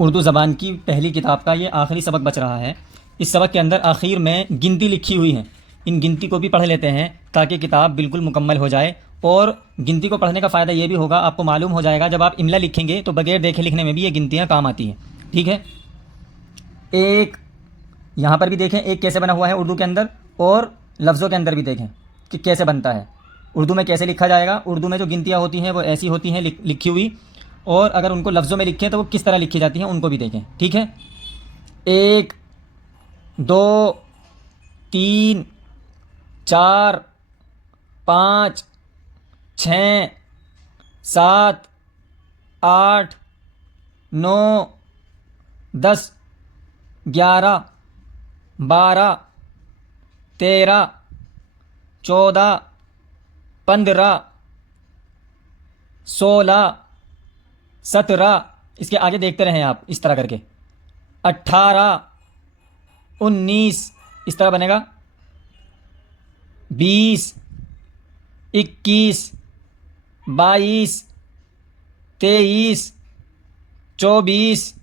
उर्दू ज़बान की पहली किताब का ये आखिरी सबक बच रहा है। इस सबक के अंदर आखिर में गिनती लिखी हुई है। इन गिनती को भी पढ़ लेते हैं ताकि किताब बिल्कुल मुकम्मल हो जाए। और गिनती को पढ़ने का फ़ायदा ये भी होगा, आपको मालूम हो जाएगा जब आप इमला लिखेंगे तो बगैर देखे लिखने में भी ये गिनतियाँ काम आती हैं। ठीक है। एक यहाँ पर भी देखें एक कैसे बना हुआ है उर्दू के अंदर, और लफ्ज़ों के अंदर भी देखें कि कैसे बनता है। उर्दू में कैसे लिखा जाएगा, उर्दू में जो गिनतियाँ होती हैं वो ऐसी होती हैं लिखी हुई, और अगर उनको लफ्ज़ों में लिखें तो वो किस तरह लिखी जाती हैं उनको भी देखें। ठीक है। 1 2 3 4 5 6 7 8 9 10 11 12 13 14 15 16 17, इसके आगे देखते रहें आप इस तरह करके, 18 19, इस तरह बनेगा, 20 21 22 23 24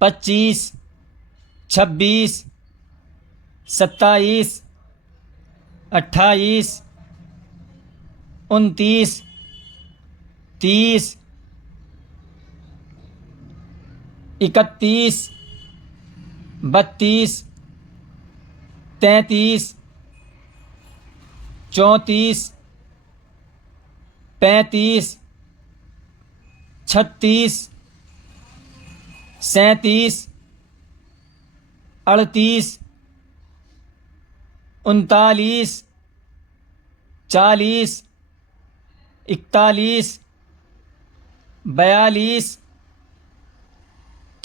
25 26 27 28 29 30 31 32 33 34 35 36 37 38 39 40 41 42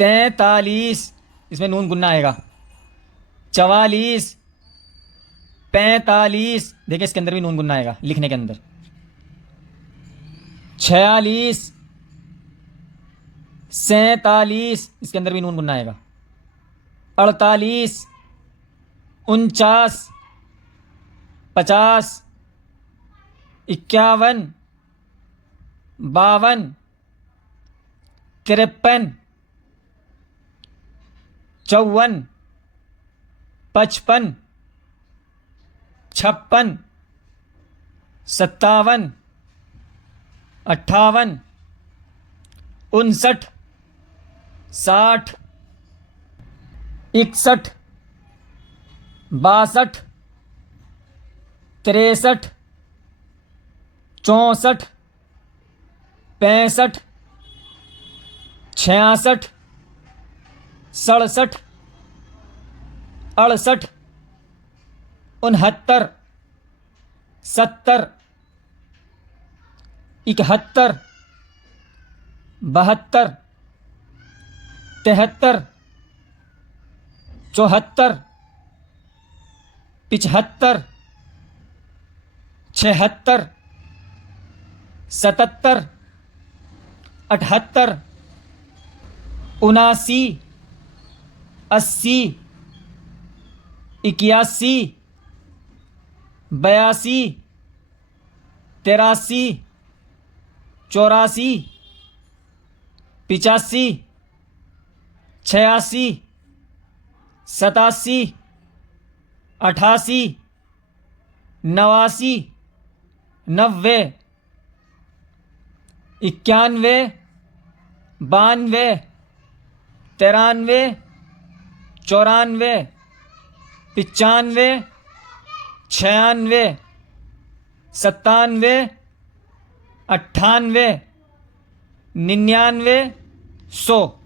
43, इसमें नून गुन्ना आएगा, 44 45, देखिए इसके अंदर भी नून गुन्ना आएगा लिखने के अंदर, 46 47, इसके अंदर भी नून गुन्ना आएगा, 48 49 50 51 52 53 54 55 56 57 58 59 60 61 62 63 64 65 66 67 68 69 70 71 72 73 74 75 76 77 78 79 80 81 82 83 84 85 86 87 88 89 90 91 92 93 94 95 96 97 98 99 100।